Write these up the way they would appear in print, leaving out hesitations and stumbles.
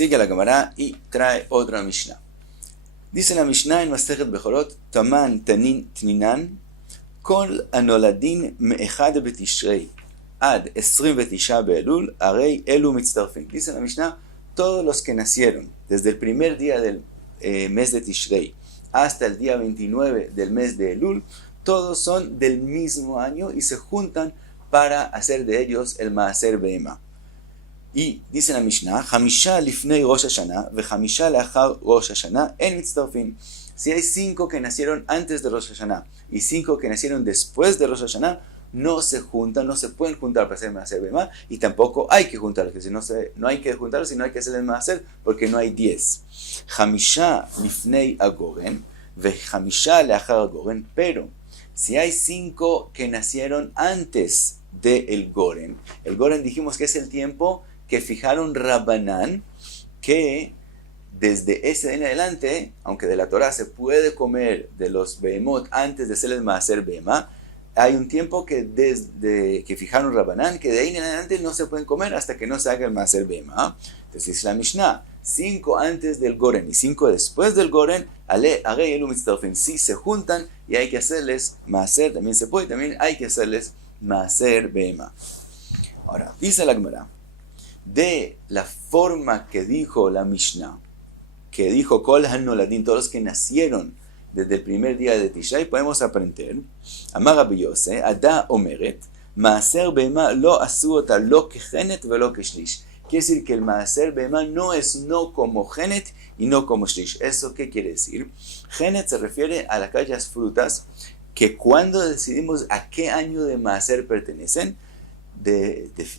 Sigue la Gemara y trae otra Mishnah. Dice la Mishnah en Masechet Bechorot, Taman Tanin Tninan, Kol Anoladin Me'echad Betishrei, Ad 29 Beelul, Arei Elu Mitztarfin. Dice la Mishnah, todos los que nacieron desde el primer día del mes de Tishrei hasta el día 29 del mes de Elul, todos son del mismo año y se juntan para hacer de ellos el Maaser Behema. Y dice la Mishnah, Hamisha lifnei Rosh Hashanah ve Hamisha leachar Rosh Hashanah en mitztarfin. Si hay 5 que nacieron antes de Rosh Hashanah y 5 que nacieron después de Rosh Hashanah, no se juntan, no se pueden juntar para hacer el Maaser Behema y tampoco hay que juntarlos, que si no hay que juntarlos, sino hay que hacer el Maaser porque no hay 10. Hamisha lifnei agoren ve Hamisha leachar agoren, pero si hay 5 que nacieron antes del Goren, el Goren dijimos que es el tiempo que fijaron Rabbanán, que desde ese en adelante, aunque de la Torah se puede comer de los Behemot antes de hacer el Maaser Behema, hay un tiempo que desde que fijaron Rabbanán, que de ahí en adelante no se pueden comer hasta que no se haga el Maaser Behema. Entonces dice la Mishnah, 5 antes del Goren y 5 después del Goren, Arei Elu Mitztarfin, si se juntan y hay que hacerles Maaser, también se puede, también hay que hacerles Maaser Behema. Ahora, dice la Gemara, de la forma que dijo la Mishnah, que dijo Kol HaNoladin, todos los que nacieron desde el primer día de Tishrei, podemos aprender, Amar Rabbi Yose, Ada Omeret, Maaser Behema lo asu ota lo kechenet velo keshlish. Quiere decir que el Maaser Behema no es no como Genet y no como Shlish. ¿Eso qué quiere decir? Genet se refiere a aquellas frutas que cuando decidimos a qué año de Maaser pertenecen,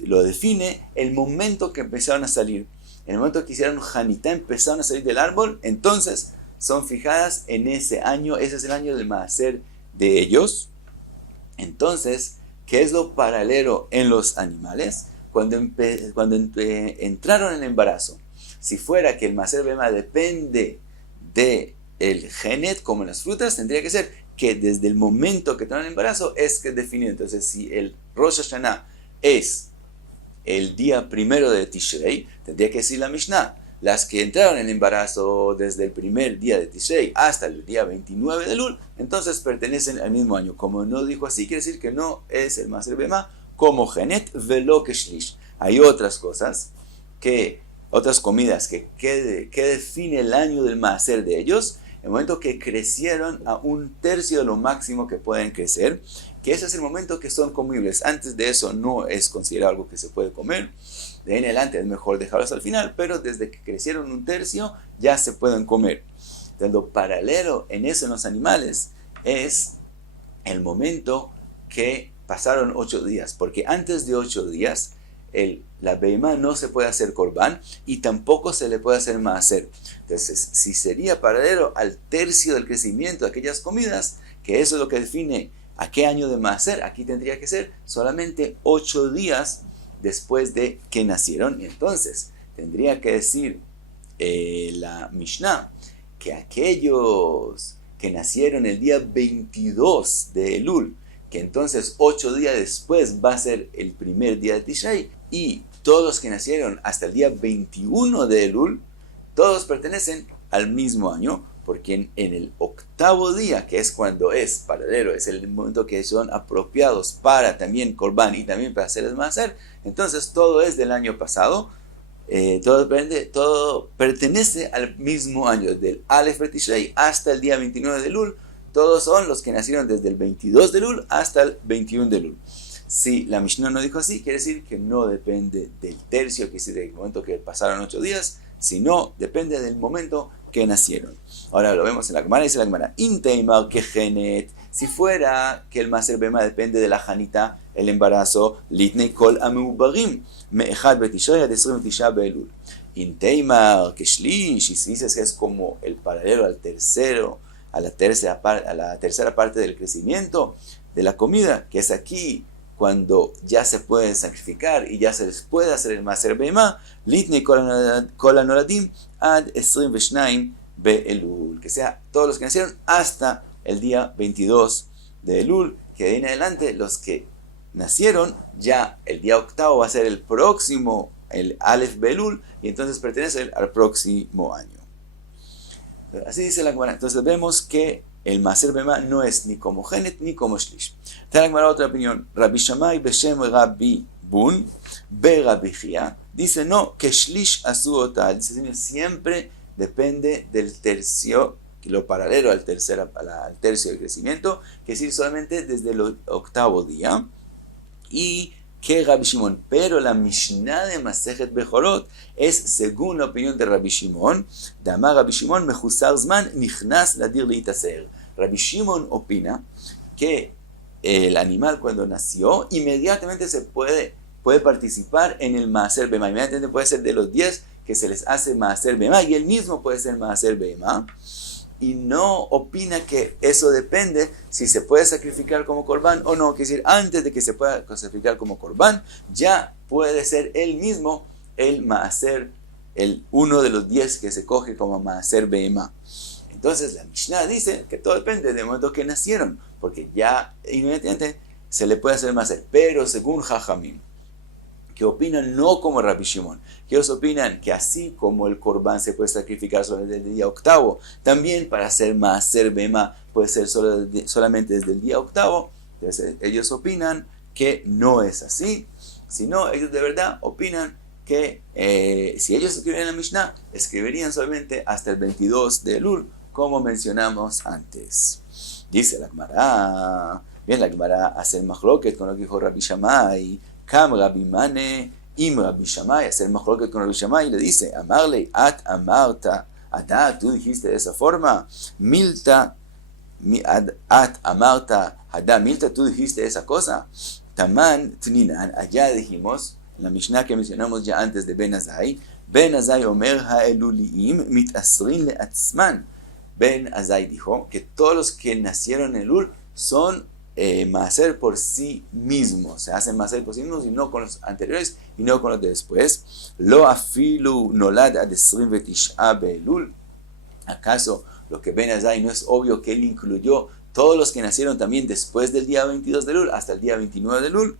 lo define el momento que empezaron a salir. En el momento que hicieron Janitá, empezaron a salir del árbol, entonces son fijadas en ese año. Ese es el año del Maaser de ellos. Entonces, ¿qué es lo paralelo en los animales? Cuando entraron en embarazo, si fuera que el Maaser Behema depende del Genet, como en las frutas, tendría que ser que desde el momento que entraron en embarazo es que es definido. Entonces, si el Rosh Hashanah es el día primero de Tishrei, tendría que decir la Mishnah, las que entraron en embarazo desde el primer día de Tishrei hasta el día 29 de Elul, entonces pertenecen al mismo año. Como no dijo así, quiere decir que no es el Maaser Behema como Genet velo keshlish. Hay otras cosas, otras comidas que define el año del Maaser de ellos, en el momento que crecieron a 1/3 de lo máximo que pueden crecer, que ese es el momento que son comibles. Antes de eso no es considerado algo que se puede comer. De ahí en adelante es mejor dejarlos al final, pero desde que crecieron 1/3 ya se pueden comer. Entonces, lo paralelo en eso en los animales es el momento que pasaron 8 días, porque antes de 8 días la behemá no se puede hacer corbán y tampoco se le puede hacer maaser. Entonces, si sería paralelo al tercio del crecimiento de aquellas comidas, que eso es lo que define a qué año de maaser, aquí tendría que ser solamente 8 días después de que nacieron. Y entonces tendría que decir la Mishnah que aquellos que nacieron el día 22 de Elul, que entonces 8 días después va a ser el primer día de Tishrei, y todos los que nacieron hasta el día 21 de Elul, todos pertenecen al mismo año, porque en el 8º día, que es cuando es paralelo, es el momento que son apropiados para también Corbán y también para hacer el Maaser, entonces todo es del año pasado, todo pertenece al mismo año, del Aleph Tishrei hasta el día 29 de Elul. Todos son los que nacieron desde el 22 de Elul hasta el 21 de Elul. Si la Mishnah no dijo así, quiere decir que no depende del tercio, que es del momento que pasaron 8 días, sino depende del momento que nacieron. Ahora lo vemos en la Gemara, dice la Gemara, Inteimar que Genet, si fuera que el Maaser Behema depende de la Janita, el embarazo, Litnei Kol Ameubarim, Me'echad Betishrei ad 29 be'Elul. Inteimar que Shlish, y si dices que es como el paralelo al tercero, a la tercera parte del crecimiento de la comida, que es aquí cuando ya se pueden sacrificar y ya se les puede hacer el Maaser Behema, Litnei Kol HaNoladim ad 22 be'Elul, que sea todos los que nacieron hasta el día 22 de Elul, que de ahí en adelante los que nacieron ya el día 8º va a ser el próximo el Aleph Belul, y entonces pertenece al próximo año. Así dice la Gemara. Entonces vemos que el Maaser Behemá no es ni como Genet ni como Shlish. Está la Gemara otra opinión. Rabbi Shammai Beshem Rabbi Bun Be Rabbi Chia dice no, que Shlish Asuota. Dice siempre depende del tercio, lo paralelo al tercio del crecimiento, que es decir, solamente desde el octavo día. Y que Rabbi Shimon, pero la Mishnah de Masejet Bechorot es según la opinión de Rabbi Shimon, de Amar Rabbi Shimon, Mechusar Zman, Nichnas Ladir Leitaser. Rabbi Shimon opina que el animal cuando nació, inmediatamente se puede participar en el Maaser Behemá, inmediatamente puede ser de los 10 que se les hace Maaser Behemá, y él mismo puede ser Maaser Behemá, y no opina que eso depende si se puede sacrificar como corbán o no. Quiere decir, antes de que se pueda sacrificar como corbán, ya puede ser él mismo el maaser, uno de los 10 que se coge como maaser behemá. Entonces la Mishnah dice que todo depende del momento que nacieron, porque ya inmediatamente se le puede hacer maaser. Pero según Jajamim, que opinan no como Rabbi Shimon, que ellos opinan que así como el corbán se puede sacrificar solo desde el día octavo, también para hacer maaser behemá puede ser solamente desde el día octavo. Entonces ellos opinan que no es así, sino ellos de verdad opinan que si ellos escribieran la Mishnah, escribirían solamente hasta el 22 de Elul, como mencionamos antes. Dice la Gemara, bien, la Gemara hace el machloket con lo que dijo Rabbi Shammai, Kam Rabbi Mane, Im Rabbi Shammai, hacer machloket con Rabbi Shammai, y le dice, Amarle, At Amarta, Adá, tú dijiste de esa forma, Milta, At Amarta, Adá, Milta, tú dijiste esa cosa, Taman Tninan, allá dijimos, en la Mishnah que mencionamos ya antes de Ben Azai Omer Ha'eluliim Mitasrin Le'atzman. Ben Azai dijo que todos los que nacieron en Elul son maaser por sí mismos, se hacen maaser por sí mismos y no con los anteriores y no con los de después. Lo afilu nolad ad 29 be'elul. ¿Acaso lo que Ben Azai no es obvio que él incluyó todos los que nacieron también después del día 22 de Elul hasta el día 29 de Elul?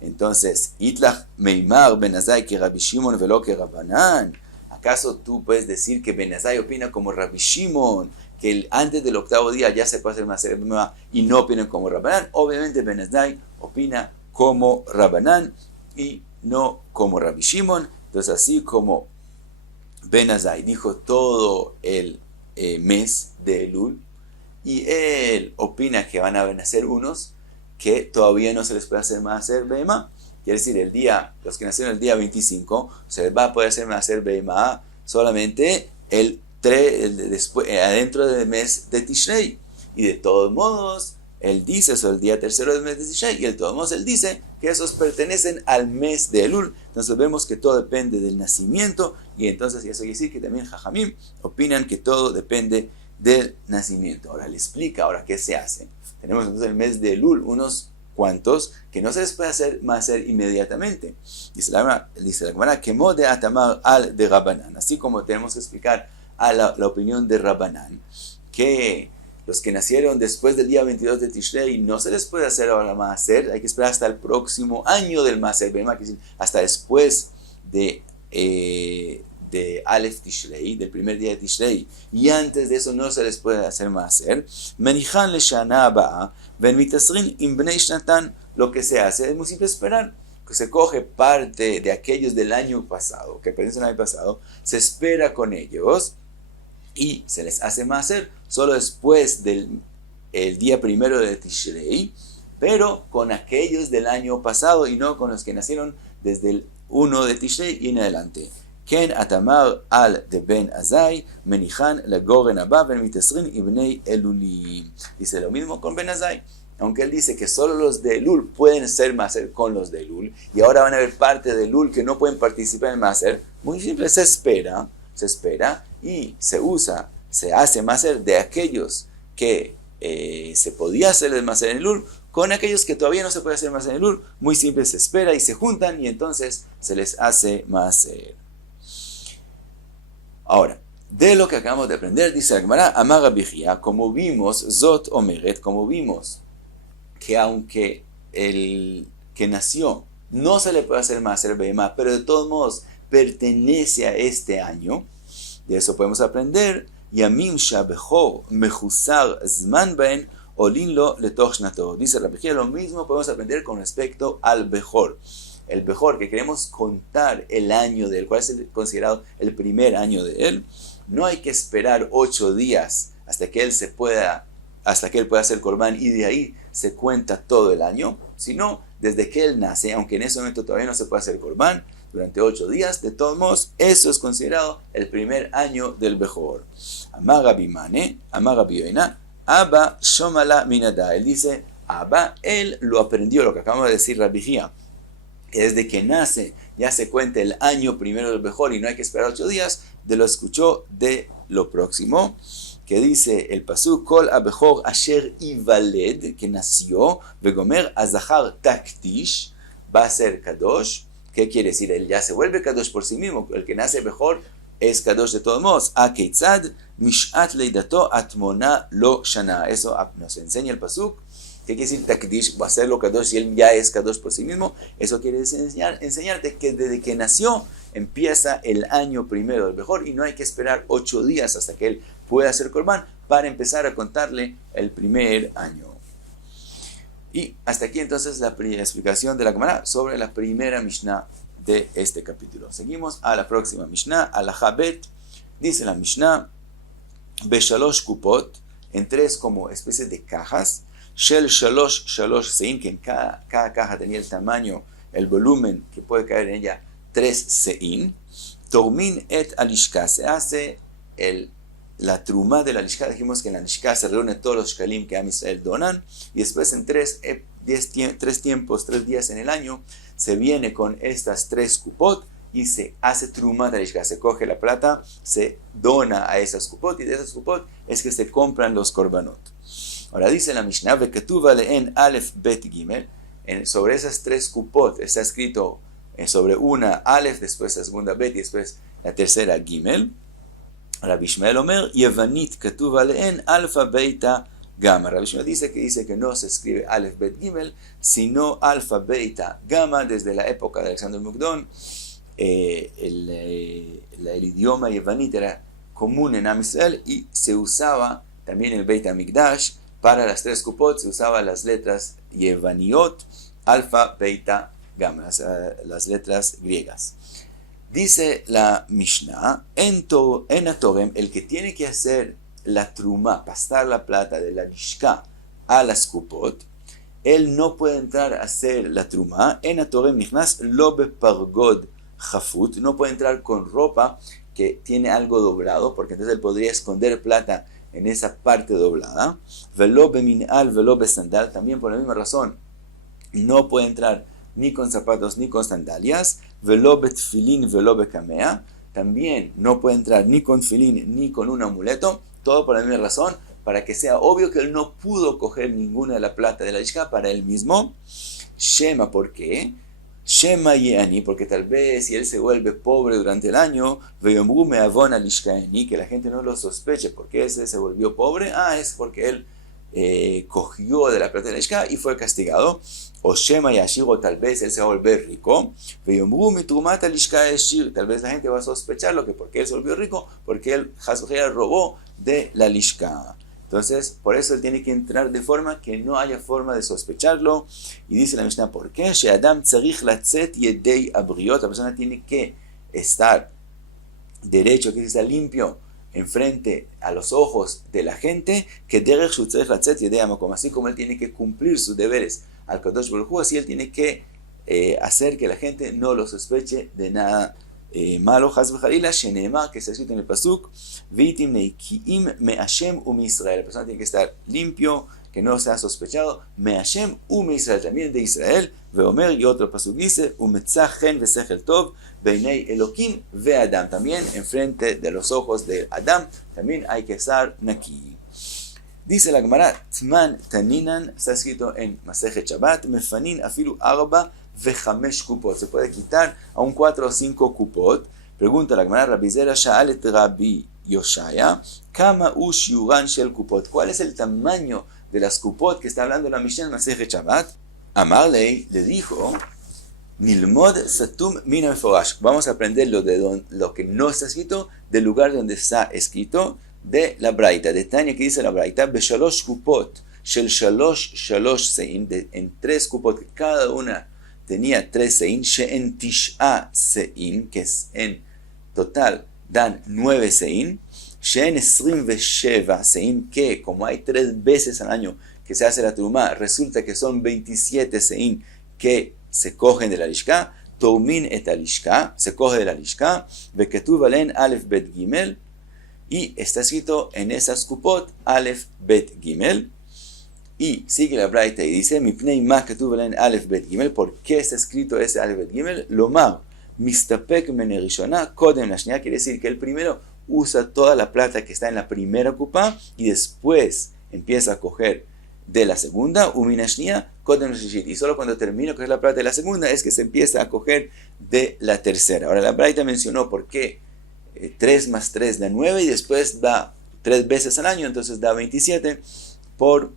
Entonces, Itlach Meimar Ben Azai que Rabbi Shimon velo que Rabbanan. ¿Acaso tú puedes decir que Ben Azai opina como Rabbi Shimon, que antes del octavo día ya se puede hacer maaser behemá y no opinan como Rabbanan? Obviamente Ben Azai opina como Rabbanan y no como Rabbi Shimon. Entonces, así como Ben Azai dijo todo el mes de Elul, y él opina que van a nacer unos que todavía no se les puede hacer maaser behemá. Quiere decir, los que nacieron el día 25, se les va a poder hacer maaser behemá solamente adentro del mes de Tishrei. Y de todos modos, él dice eso el día tercero del mes de Tishrei, y de todos modos él dice que esos pertenecen al mes de Elul. Entonces vemos que todo depende del nacimiento, y entonces eso quiere decir que también Jajamim opinan que todo depende del nacimiento. Ahora le explica, ahora qué se hace. Tenemos entonces el mes de Elul, unos cuantos que no se les puede hacer maaser inmediatamente. Dice la Gemara, que mode atamar al de Rabbanan. Así como tenemos que explicar a la opinión de Rabbanan, que los que nacieron después del día 22 de Tishrei no se les puede hacer ahora maaser, hay que esperar hasta el próximo año del maaser behemá, hasta después de Aleph Tishrei, del primer día de Tishrei, y antes de eso no se les puede hacer maaser. Menichan le shana haba ven mitasrin im bnei shnatan. Lo que se hace es muy simple, esperar, que se coge parte de aquellos del año pasado, que pertenecen al año pasado, se espera con ellos y se les hace maaser solo después del día primero de Tishrei, pero con aquellos del año pasado y no con los que nacieron desde el 1 de Tishrei y en adelante. Ken atamar al de Ben Azai, menichan la goren abba ven mitasrin ibnei elulim. Dice lo mismo con Ben Azai, aunque él dice que solo los de Elul pueden ser maaser con los de Elul, y ahora van a haber parte de Elul que no pueden participar en maaser. Muy simple, se espera y se hace maaser de aquellos que se podía hacer el maaser en Elul, con aquellos que todavía no se puede hacer maaser en Elul. Muy simple, se espera y se juntan y entonces se les hace maaser. Ahora, de lo que acabamos de aprender, dice la Gemara, Amar Rabbi Chia, como vimos, Zot Omeret, como vimos que aunque el que nació no se le puede hacer Maaser Behemá, pero de todos modos pertenece a este año. De eso podemos aprender, Yamim Shabechor Mechusar Zman Ben Olin Lo Letoch Shnato. Dice Rabbi Jia, lo mismo podemos aprender con respecto al Bejor. El Bejor, que queremos contar el año del cual es considerado el primer año de él, no hay que esperar 8 días hasta que él pueda hacer Corbán y de ahí se cuenta todo el año, sino desde que él nace, aunque en ese momento todavía no se puede hacer Corbán, durante 8 días, de todos modos, eso es considerado el primer año del Bejor. Amar Bimane, Amar Bioina, Abba Shomala Minada. Él dice, Abba, él lo aprendió, lo que acabamos de decir Rabbi Jia, que desde que nace ya se cuenta el año primero del Bejor y no hay que esperar 8 días, de lo escuchó de lo próximo, que dice el pasuk, Kol Abejor Asher Ivaled, que nació, Vegomer Azahar Taktish, va a ser Kadosh. ¿Qué quiere decir? Él ya se vuelve Kadosh por sí mismo, el que nace Bejor es Kadosh de todos modos. Akeitzad Mishat Leidato Atmona Lo Shana. Eso nos enseña el pasuk. ¿Qué quiere decir Takdish? Va a ser lo Kadosh si él ya es Kadosh por sí mismo. Eso quiere enseñarte que desde que nació empieza el año primero del Bejor y no hay que esperar 8 días hasta que él pueda hacer Corbán para empezar a contarle el primer año. Y hasta aquí entonces la explicación de la Gemara sobre la primera Mishnah de este capítulo. Seguimos a la próxima Mishnah, a la Habet. Dice la Mishnah, Beshalosh Kupot, en 3 como especies de cajas, Shel Shalosh Sein, que en cada caja tenía el tamaño, el volumen que puede caer en ella, 3 Sein. Tormin et Alishka, se hace la truma de la lishka. Dijimos que en la lishka se reúnen todos los shkalim que Am Israel donan, y después en 3 días en el año, se viene con estas 3 kupot y se hace truma de la lishka. Se coge la plata, se dona a esas kupot, y de esas kupot es que se compran los korbanot. Ahora dice la Mishnah, Veketuva leen Aleph Bet Gimel, sobre esas 3 kupot está escrito sobre una Aleph, después la segunda Bet y después la tercera Gimel. Rabbi Ishmael Omer, Yevanit Ketuv Aleen Alfa Beita Gamma. Rabbi Ishmael dice que no se escribe Aleph Bet Gimel, sino Alfa Beita Gamma. Desde la época de Alexander Mukdon, el idioma Yevanit era común en Am Israel y se usaba también en el Beit HaMikdash. Para las 3 kupot se usaban las letras Yevaniot, Alfa Beita Gamma, las letras griegas. Dice la Mishnah, en Atorem, el que tiene que hacer la truma, pasar la plata de la lishka a las kupot, él no puede entrar a hacer la truma. En Atorem nichnas lo bepargod chafut, no puede entrar con ropa que tiene algo doblado, porque entonces él podría esconder plata en esa parte doblada. Velo beminal, velo besandal, también por la misma razón, no puede entrar ni con zapatos ni con sandalias. Velo betfilin, velo bekamea, también no puede entrar ni con filín ni con un amuleto, todo por la misma razón, para que sea obvio que él no pudo coger ninguna de la plata de la lishka para él mismo. Shema, ¿por qué? Shema yeani, porque tal vez si él se vuelve pobre durante el año, veyomru me avona lishkaeni, que la gente no lo sospeche, porque ese se volvió pobre, es porque él cogió de la plata de la lishka y fue castigado. O Shema Yashiro, tal vez él se va a volver rico. Veyomru mi trumata lishka eshir, tal vez la gente va a sospecharlo que porque él se volvió rico, porque él robó de la lishka. Entonces, por eso él tiene que entrar de forma que no haya forma de sospecharlo. Y dice la Mishnah, ¿por qué? She'adam tzarich latzet yedei abriot, la persona tiene que estar derecho, que está limpio, enfrente a los ojos de la gente, que derech shu tzarich latzet yedei amakom, así como él tiene que cumplir sus deberes al Kadosh Baruj Hu, así él tiene que hacer que la gente no lo sospeche de nada malo. Chas v'chalila, sheneemar, que está escrito en el pasuk, vitim neikiim me Hashem u mi Israel. La persona tiene que estar limpio, que no sea sospechado, me Hashem u mi Israel, también de Israel. Veomer, y otro pasuk dice, umetzah chen vesechel tov beinei Elokim ve Adam, también enfrente de los ojos de Adam, también hay que estar naki. Dice la Gemara, Tman Taninan, está escrito en Masejet Shabbat, Mefanin afilu arba vechamesh kupot, se puede quitar aún 4 o 5 kupot. Pregunta la Gemara, Rabbi Zera Sha'alet Rabbi Yoshaya, Kama ush yuran shel kupot, ¿cuál es el tamaño de las kupot que está hablando la Mishnah en Masejet Shabbat? Amarlei le dijo, Nilmod satum mina meforash. Vamos a aprender lo que no está escrito del lugar donde está escrito de la Braita. De Tania que dice la Braita, Beshalosh kupot, shel shalosh seim, en 3 kupot, que cada una tenía 3 seim, she'en tish'a seim, que es en total dan 9 seim, she'en esrim vesheva seim, que como hay 3 veces al año que se hace la trumá, resulta que son 27 seim que se cogen de la lishka, toumin et alishka, se coge de la lishka, veketuv alen alef bet gimel, y está escrito en esas kupot alef bet gimel, y sigue la braita y dice, mipnei ma ketuv alen alef bet gimel, ¿por qué está escrito ese alef bet gimel? Lomar, mistapek mene rishona, kodem la shnia, quiere decir que el primero usa toda la plata que está en la primera kupa, y después empieza a coger de la segunda, uminashnia, kodem shishit. Y solo cuando termina de coger la plata de la segunda es que se empieza a coger de la tercera. Ahora la Braita mencionó por qué 3 más 3 da 9 y después da 3 veces al año, entonces da 27 por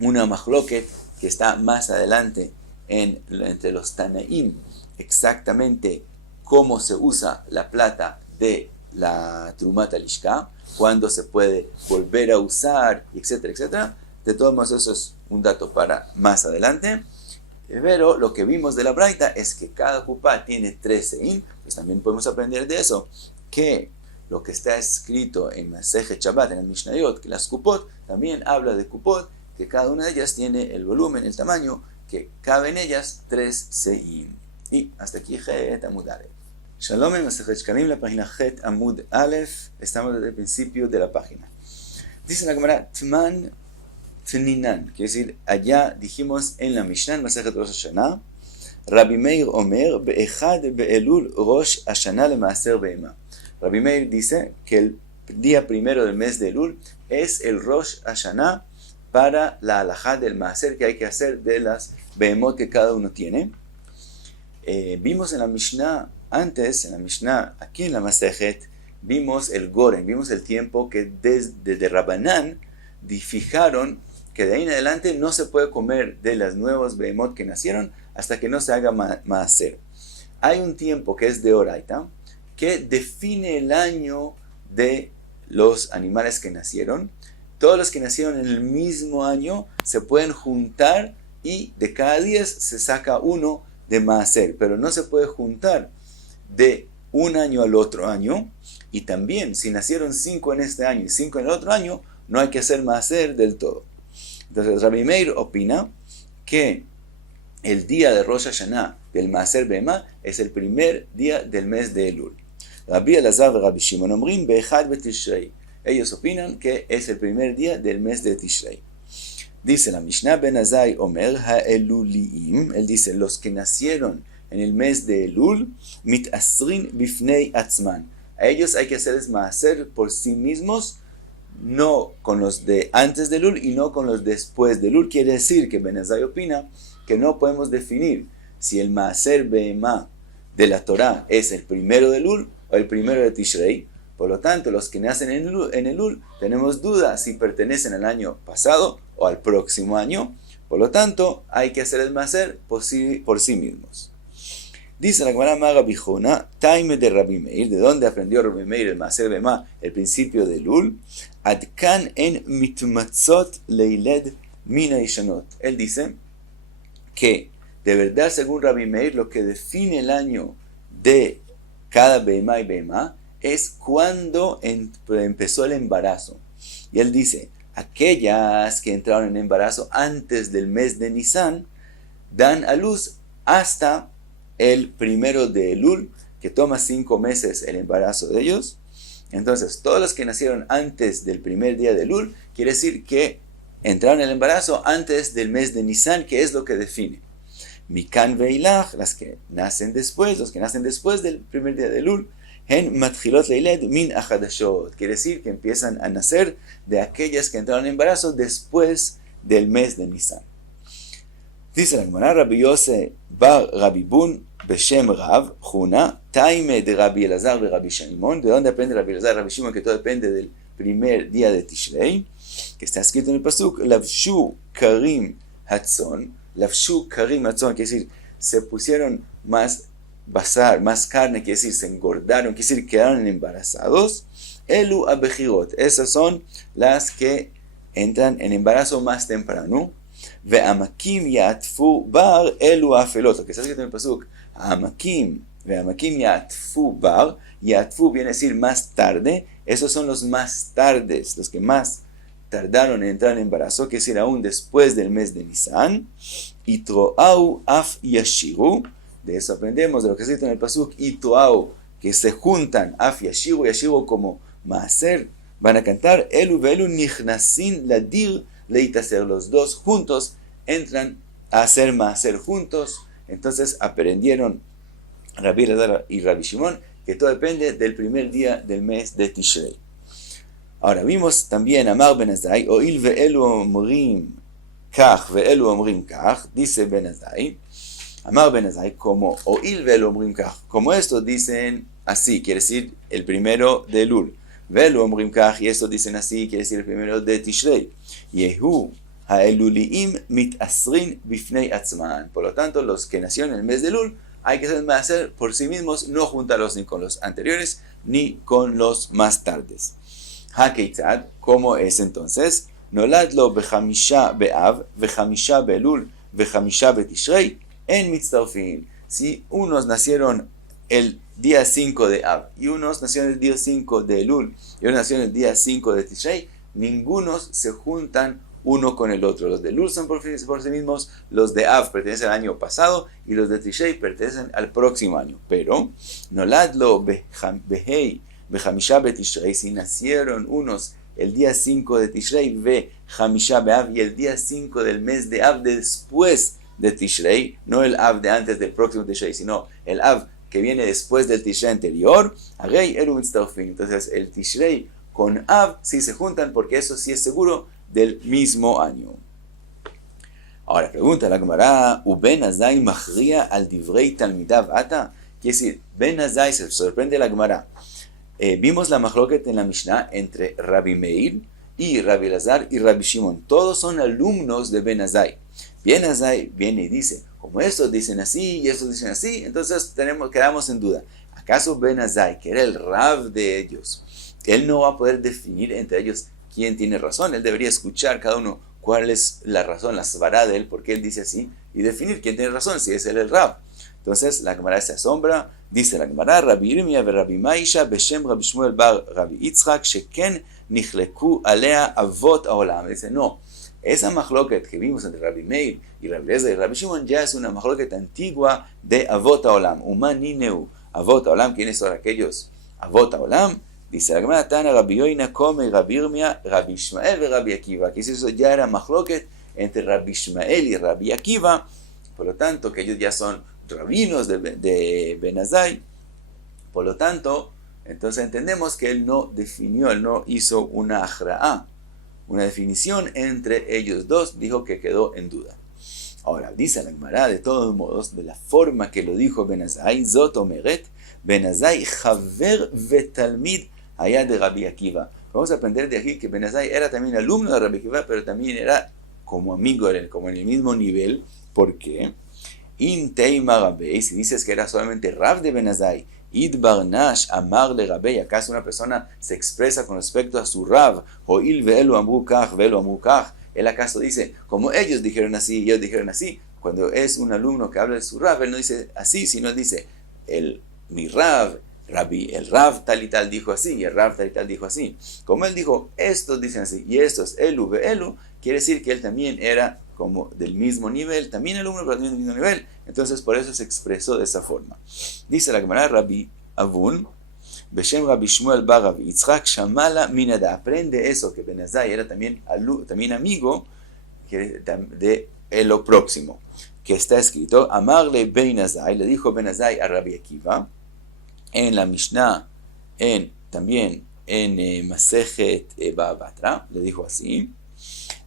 una mahloket que está más adelante entre los Tanaim, exactamente cómo se usa la plata de la Trumat Alishka, cuándo se puede volver a usar, etcétera, etcétera. De todos modos, eso es un dato para más adelante. Pero lo que vimos de la Braita es que cada kupá tiene 3 seim, pues también podemos aprender de eso, que lo que está escrito en Masejet Shabbat, en el Mishnayot, que las kupot, también habla de kupot, que cada una de ellas tiene el volumen, el tamaño, que cabe en ellas 3 seim. Y hasta aquí Het Amud Aleph. Shalom en Masejet Shkalim, la página Het Amud Aleph, estamos desde el principio de la página. Dice la Gemara, Tman Tninan, quiere decir, allá dijimos en la Mishnah, en Masejet Rosh Hashanah, Rabbi Meir Omer, Be'echad Be'elul Rosh Hashanah le Maaser Be'ema. Rabbi Meir dice que el día primero del mes de Elul es el Rosh Hashanah para la halajá del Maaser que hay que hacer de las Be'emot que cada uno tiene. Vimos en la Mishnah, antes, en la Mishnah, aquí en la Masejet, vimos el Goren, vimos el tiempo que desde Rabbanán fijaron que de ahí en adelante no se puede comer de las nuevas Be'emot que nacieron hasta que no se haga Maaser. Hay un tiempo que es de Oraita, que define el año de los animales que nacieron. Todos los que nacieron en el mismo año se pueden juntar y de cada 10 se saca uno de Maaser, pero no se puede juntar de un año al otro año. Y también, si nacieron 5 en este año y 5 en el otro año, no hay que hacer Maaser del todo. Entonces, Rabbi Meir opina que el día de Rosh Hashanah del Maaser Be'ema es el primer día del mes de Elul. Rabbi Elazar y Rabbi Shimon omrim be'echad betishrei. Ellos opinan que es el primer día del mes de Tishrei. Dice la Mishnah, Ben Azai Omer ha'eluliim, él dice, los que nacieron en el mes de Elul, mitasrin bifnei atzman. A ellos hay que hacerles Maaser por sí mismos, no con los de antes de Elul y no con los después de Elul. Quiere decir que Ben Azai opina que no podemos definir si el Maaser Be'ema de la Torah es el primero de Elul o el primero de Tishrei. Por lo tanto, los que nacen en Elul tenemos duda si pertenecen al año pasado o al próximo año. Por lo tanto, hay que hacer el Maaser por sí mismos. Dice la Gemara Maga Bijona, Taime de Rabbi Meir, ¿de dónde aprendió Rabbi Meir el Maaser Be'ema, el principio de Elul? Adkan en mitmatzot leiled mina ishanot. Él dice que, de verdad, según Rabbi Meir, lo que define el año de cada Be'ema y Be'ema es cuando empezó el embarazo. Y él dice, aquellas que entraron en embarazo antes del mes de Nisan, dan a luz hasta el primero de Elul, que toma 5 meses el embarazo de ellos. Entonces, todos los que nacieron antes del primer día de Elul, quiere decir que entraron en el embarazo antes del mes de Nisan, que es lo que define. Mikan veilach, las que nacen después, los que nacen después del primer día de Elul, hen matchilot leiled min achadashot, quiere decir que empiezan a nacer de aquellas que entraron en embarazo después del mes de Nisan. Dice la Gemara, Rabbi Yose bar Rabbi Bun Beshem Rav Juna, Taime de Rabbi Elazar y Rabbi Shimon. ¿De dónde aprende Rabbi Elazar y Rabbi Shimon que todo depende del primer día de Tishrei? Que está escrito en el pasuk, Lavshu Karim Hatzon. Lavshu Karim Hatzon, quiere decir, se pusieron más basar, más carne, quiere decir, se engordaron, quiere decir, quedaron embarazados. Elu abejirot, esas son las que entran en embarazo más temprano. Ve'amakim ya'atfu bar elu afelot, lo que está escrito en el pasuk, amakim, ve'amakim ya'atfu bar, ya'atfu viene a decir más tarde, esos son los más tardes, los que más tardaron en entrar en embarazo, que es decir, aún después del mes de Nisan. Itroau af yashiru, de eso aprendemos, de lo que está escrito en el pasuk, Itroau, que se juntan, af yashiru, yashiru como maaser, van a cantar, elu ve'elu nichnasin ladir leitaser, los dos juntos entran a hacer maaser juntos. Entonces aprendieron Rabbi Elazar y Rabbi Shimon que todo depende del primer día del mes de Tishrei. Ahora vimos también Amar Ben Azai, Oil ve'elu omrim kach ve'elu omrim kach, dice Ben Azai, Amar Ben Azai, como Oil ve'elu omrim kach, como estos dicen así, quiere decir el primero de Elul, ve'elu omrim kach, y estos dicen así, quiere decir el primero de Tishrei. Yehu ha'eluliim mitasrin bifnei atzman, por lo tanto los que nacieron en el mes de Elul hay que hacer por sí mismos, no juntarlos ni con los anteriores ni con los más tardes. Hakeitzad, ¿cómo es entonces? Nolad lo bechamisha be'av, bechamisha be'elul, bechamisha be'tishrei, en mitzarfin. Si unos nacieron el día 5 de Av, y unos nacieron el día 5 de Elul, y unos nacieron el día 5 de Tishrei, ningunos se juntan uno con el otro. Los de Elul son por sí mismos, los de Av pertenecen al año pasado, y los de Tishrei pertenecen al próximo año. Pero, Nolad lo behei, Bechamisha betishrei, si nacieron unos el día 5 de Tishrei, ve Hamisha be'av, y el día 5 del mes de Av después de Tishrei, no el Av de antes del próximo Tishrei, sino el Av que viene después del Tishrei anterior, Arei eru mitzarfin. Entonces el Tishrei con Av sí se juntan, porque eso sí es seguro del mismo año. Ahora pregunta la Gemara, ¿Ben Azai machria al divrei talmidav ata? Quiere decir, Ben Azai, se sorprende la Gemara. Vimos la machloket en la Mishnah entre Rabbi Meir y Rabbi Elazar y Rabbi Shimon. Todos son alumnos de Ben Azai. Ben Azai viene y dice, como estos dicen así y estos dicen así, entonces quedamos en duda. ¿Acaso Ben Azai, que era el Rav de ellos, él no va a poder definir entre ellos quién tiene razón? Él debería escuchar cada uno cuál es la razón, la svará de él, por qué él dice así, y definir quién tiene razón, si es él el Rav. Entonces la Gemara se asombra, dice la Gemara, Rabbi Irmia ve Rabbi Maisha beshem Rabbi Shmuel bar Rabbi Yitzchak sheken nichleku alea avot haolam. Dice, no, esa machloket que vimos entre Rabbi Meir y Rabbi Elazar y Rabbi Shimon ya es una machloket antigua de avot haolam. Umanineu, avot haolam, ¿quiénes son aquellos avot haolam? Dice la Gemara, Tana Rabbi Yoina come Rabbi Irmia, Rabbi Ishmael ve Rabbi Akiva, que eso ya era machloket entre Rabbi Ishmael y Rabbi Akiva, por lo tanto que ellos ya son rabinos de Ben Azai. Por lo tanto, entonces entendemos que él no definió, él no hizo una ajra'a, una definición entre ellos dos, dijo que quedó en duda. Ahora, dice la Gemara, de todos modos, de la forma que lo dijo Ben Azai, Zot omeret, Ben Azai chaver vetalmid allá de Rabbi Akiva. Vamos a aprender de aquí que Ben Azai era también alumno de Rabbi Akiva, pero también era como amigo, como en el mismo nivel. ¿Por qué? In teima Rabbi, si dices que era solamente Rav de Ben Azai, Id Barnash Amar le Rabbi, ¿acaso una persona se expresa con respecto a su Rav? O Il ve'elu amru kach, ve'elu amru kach. Él acaso dice, como ellos dijeron así y ellos dijeron así. Cuando es un alumno que habla de su Rav, él no dice así, sino él dice, mi Rav, Rabbi, el Rav tal y tal dijo así, y el Rav tal y tal dijo así. Como él dijo, estos dicen así, y estos, Elu ve'elu, quiere decir que él también era como del mismo nivel, también el alumno, pero también del mismo nivel. Entonces, por eso se expresó de esa forma. Dice la Gemara, Rabbi Avun, Beshem Rabbi Shmuel bar Rabbi Yitzchak, Shamala Minada. Aprende eso, que Ben Azai era también amigo de lo próximo, que está escrito, Amarle Ben Azai, le dijo Ben Azai a Rabbi Akiva, en la Mishnah, también en Masejet Ba'abatra, le dijo así,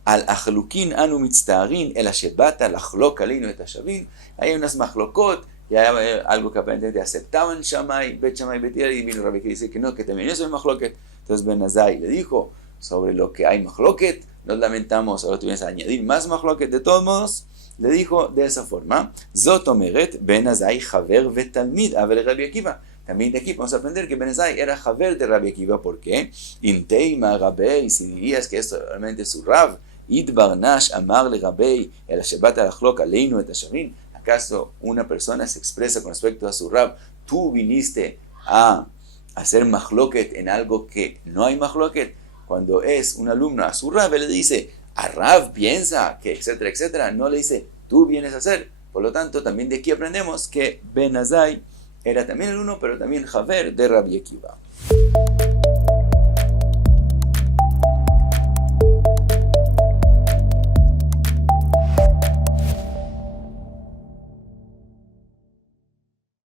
Al achlukin anu mitztarin el ashebata lachlok alinu et hashavin. Hay unas machlokot, y hay algo que aparentemente aceptaban Shammai, Bet Shammai, Bet Hillel, y vino Rabbi que dice que no, que también eso es machloket. Entonces Ben Azai le dijo, sobre lo que hay mahloket, nos lamentamos, ahora tú vienes a añadir más mahloket, de todos modos, le dijo de esa forma, Zot omeret Ben Azai Haver vetalmid Avel Rabbi Akiva. También de aquí vamos a aprender que Ben Azai era Haver de Rabbi Akiva. ¿Por qué? Inteima Rabbi, si dirías que esto realmente es su Rab, Idbar Nash Amar le Rabbi, el Shabbat al-Achlok Aleinu et Hashavin. ¿Acaso una persona se expresa con respecto a su Rab? Tú viniste a hacer mahloket en algo que no hay mahloket. Cuando es un alumno a su Rab, le dice, a Rab piensa que, etcétera, etcétera. No le dice, tú vienes a hacer. Por lo tanto, también de aquí aprendemos que Ben Azai era también el uno, pero también Haver de Rabbi Akiva.